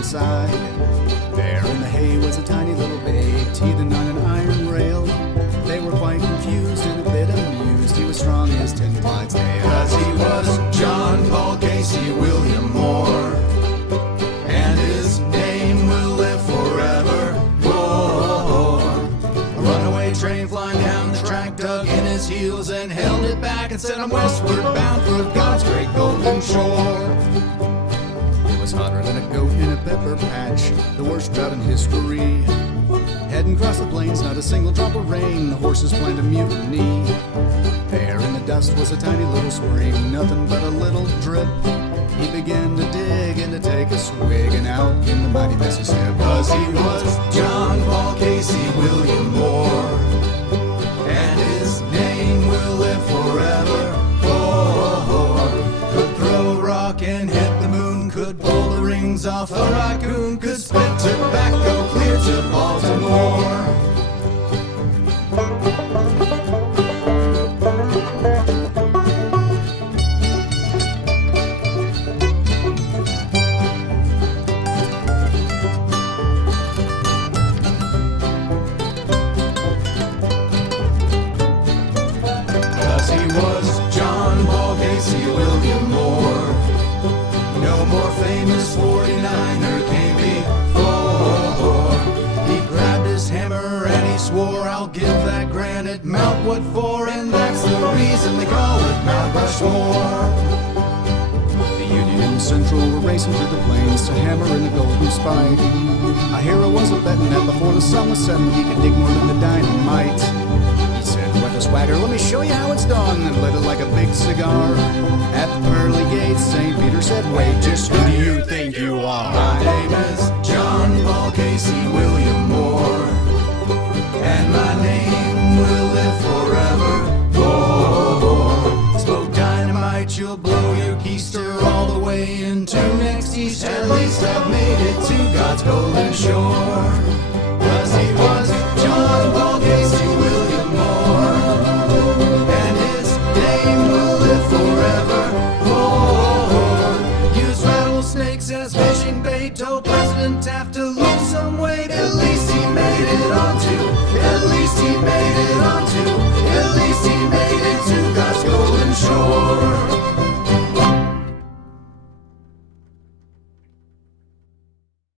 inside. There in the hay was a tiny little babe, teething on an iron rail. They were quite confused and a bit amused. He was strong as 10 Clydesdale. 'Cause he was John Paul Casey William Moore, and his name will live forever. A runaway train flying down the track dug in his heels and held it back and said, "I'm westward bound for God's great golden shore." It was hotter than a goat in a pepper patch, the worst drought in history. Heading across the plains, not a single drop of rain. The horses planned a mutiny. There in the dust was a tiny little spring, nothing but a little drip. He began to dig and to take a swig, and out in the mighty Mississippi. 'Cause he was John Paul Casey William Moore, and his name will live forever. Could throw a rock and hit the moon, could pull the rings off a raccoon, could spit tobacco clear to Baltimore. He was John Paul Casey William Moore. No more famous 49er came before. He grabbed his hammer and he swore, "I'll give that granite Mount what for," and that's the reason they call it Mount Rushmore. The Union and Central were racing through the plains to hammer in the golden spike. A hero wasn't betting that before the sun was setting he could dig more than the dynamite. He said, "With a swagger, let me show you how it's done," and lit it like a big cigar. At the pearly gates, St. Peter said, "Wait, just who do you think you are?" My name is John Paul Casey William Moore, and my name will live forever. Smoke dynamite, you'll blow your keister all the way into next Easter. At least I've made it to God's golden shore. 'Cause he was John Paul Casey William Moore, and his name will live forever. Use rattlesnakes as fishing bait, told President Taft to lose some weight. At least he made it onto, at least he made it onto, at least he made it to God's golden shore.